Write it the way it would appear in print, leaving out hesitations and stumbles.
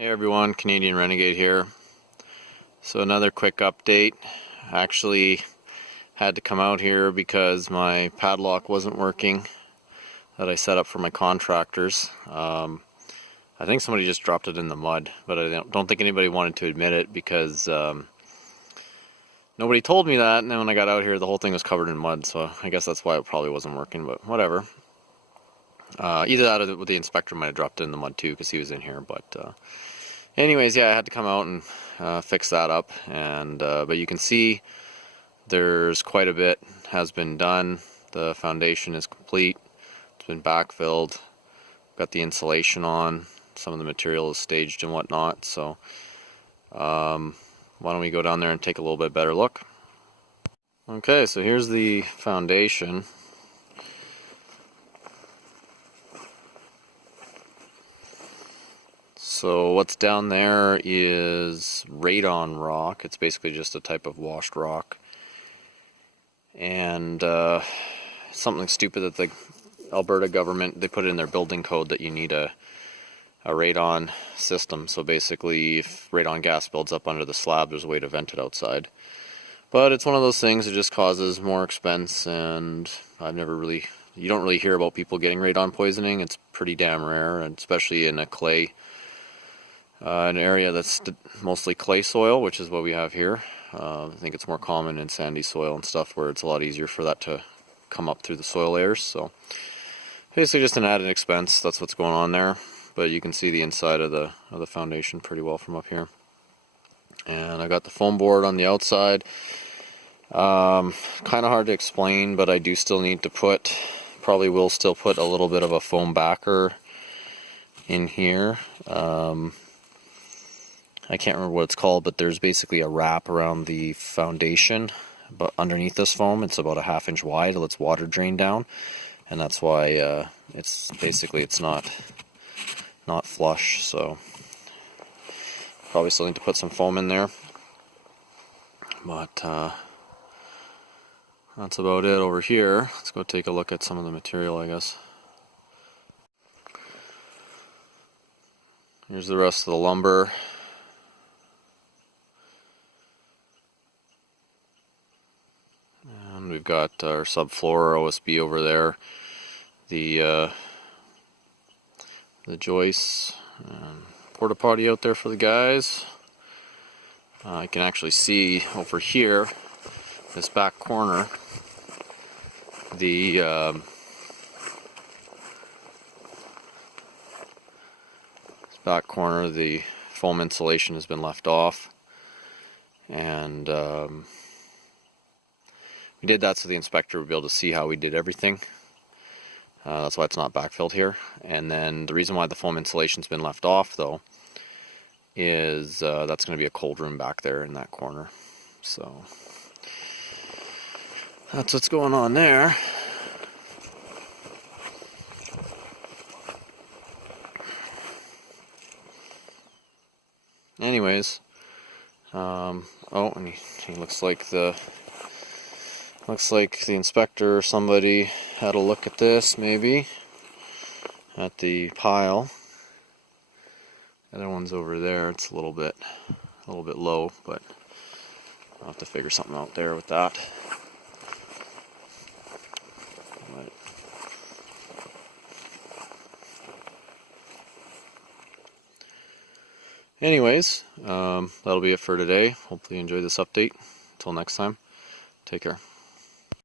Hey everyone, Canadian Renegade here. So another quick update. I actually had to come out here because my padlock wasn't working that I set up for my contractors. I think somebody just dropped it in the mud, but I don't think anybody wanted to admit it because nobody told me that, and then when I got out here the whole thing was covered in mud, so I guess that's why it probably wasn't working, but whatever. Either that or the inspector might have dropped it in the mud too because he was in here, but anyways, yeah, I had to come out and fix that up, and but you can see there's quite a bit has been done. The foundation is complete. It's been backfilled. Got the insulation on. Some of the material is staged and whatnot. So why don't we go down there and take a little bit better look? Okay, so here's the foundation. So what's down there is radon rock. It's basically just a type of washed rock. And something stupid that the Alberta government, they put it in their building code that you need a radon system. So basically if radon gas builds up under the slab, there's a way to vent it outside. But it's one of those things that just causes more expense, and you don't really hear about people getting radon poisoning. It's pretty damn rare, and especially in a clay an area that's mostly clay soil, which is what we have here. I think it's more common in sandy soil and stuff where it's a lot easier for that to come up through the soil layers. So basically just an added expense. That's what's going on there. But you can see the inside of the foundation pretty well from up here. And I got the foam board on the outside. Kind of hard to explain, but I do still need to probably will still put a little bit of a foam backer in here. I can't remember what it's called, but there's basically a wrap around the foundation, but underneath this foam it's about a 1/2 inch wide. It lets water drain down, and that's why it's not flush. So probably still need to put some foam in there, but that's about it over here. Let's go take a look at some of the material, I guess. Here's the rest of the lumber. And we've got our subfloor OSB over there, the joists, and porta potty out there for the guys. I can actually see over here, this back corner, the foam insulation has been left off, and we did that so the inspector would be able to see how we did everything. That's why it's not backfilled here. And then the reason why the foam insulation's been left off, though, is that's going to be a cold room back there in that corner. So that's what's going on there. Anyways, oh, and he looks like the inspector or somebody had a look at this, maybe at the pile. The other one's over there. It's a little bit low, but I'll have to figure something out there with that. But anyways, that'll be it for today. Hopefully you enjoyed this update. Until next time, take care.